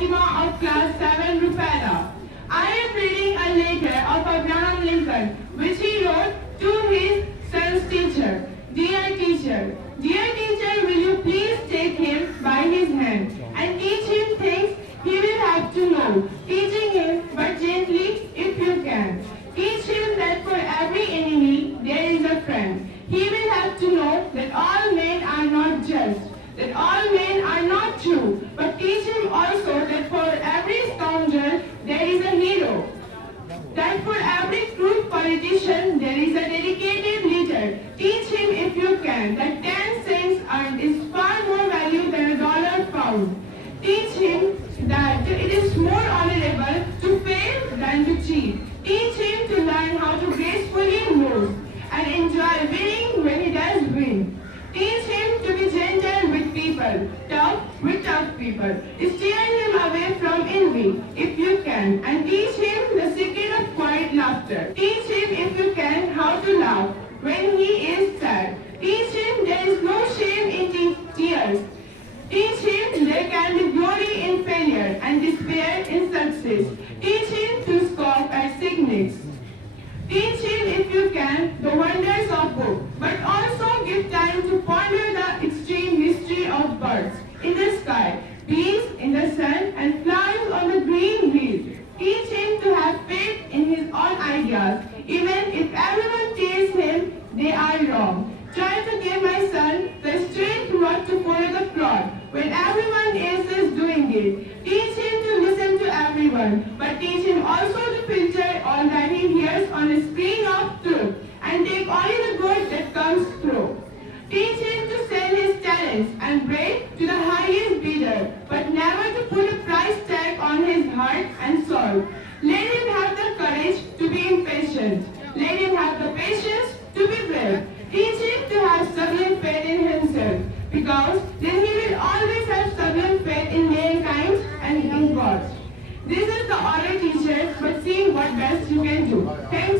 Fatima of class 7 Rufada. I am reading a letter of Abraham Lincoln which he wrote to his son's teacher. Dear teacher, will you please take him by his hand and teach him things he will have to know, teaching him but gently if you can. Teach him that for every enemy there is a friend. He will have to know that all men are not just, that all men are not true, but teach him also that for every scoundrel there is a hero, that for every crude politician there is a dedicated leader. Teach him if you can that 10 cents earned is far more value than $1 found. Teach him that it is more honorable to fail than to cheat. Teach him to learn how to gracefully lose and enjoy winning when he does win. Teach him to be gentle with people, tough with tough people. Steer him away from envy if you can, and teach him the secret of quiet laughter. Teach him if you can how to laugh when he is sad. Teach him there is no shame in tears. Teach him there can be glory in failure and despair in success. Teach him to scoff at cynics. Teach him, if you can, the wonders of book, but also give time to ponder the extreme mystery of birds in the sky, bees in the sun, and flowers on the green leaves. Teach him to have faith in his own ideas, even if everyone tells him they are wrong. Try to give my son the strength not to follow the crowd when everyone else is doing it. Teach him to listen to everyone, but teach him also to filter all that he hears on a screen of truth and take only the good that comes through. Teach him to sell his talents and break to the highest bidder, but never to put a price tag on his heart and soul. Let him have the courage to be impatient. Let him have the patience to be brave. Teach him to have sublime faith in himself, because then he will always have sublime faith in mankind and in God. This is the oral teacher, but see what best you can do. Thanks.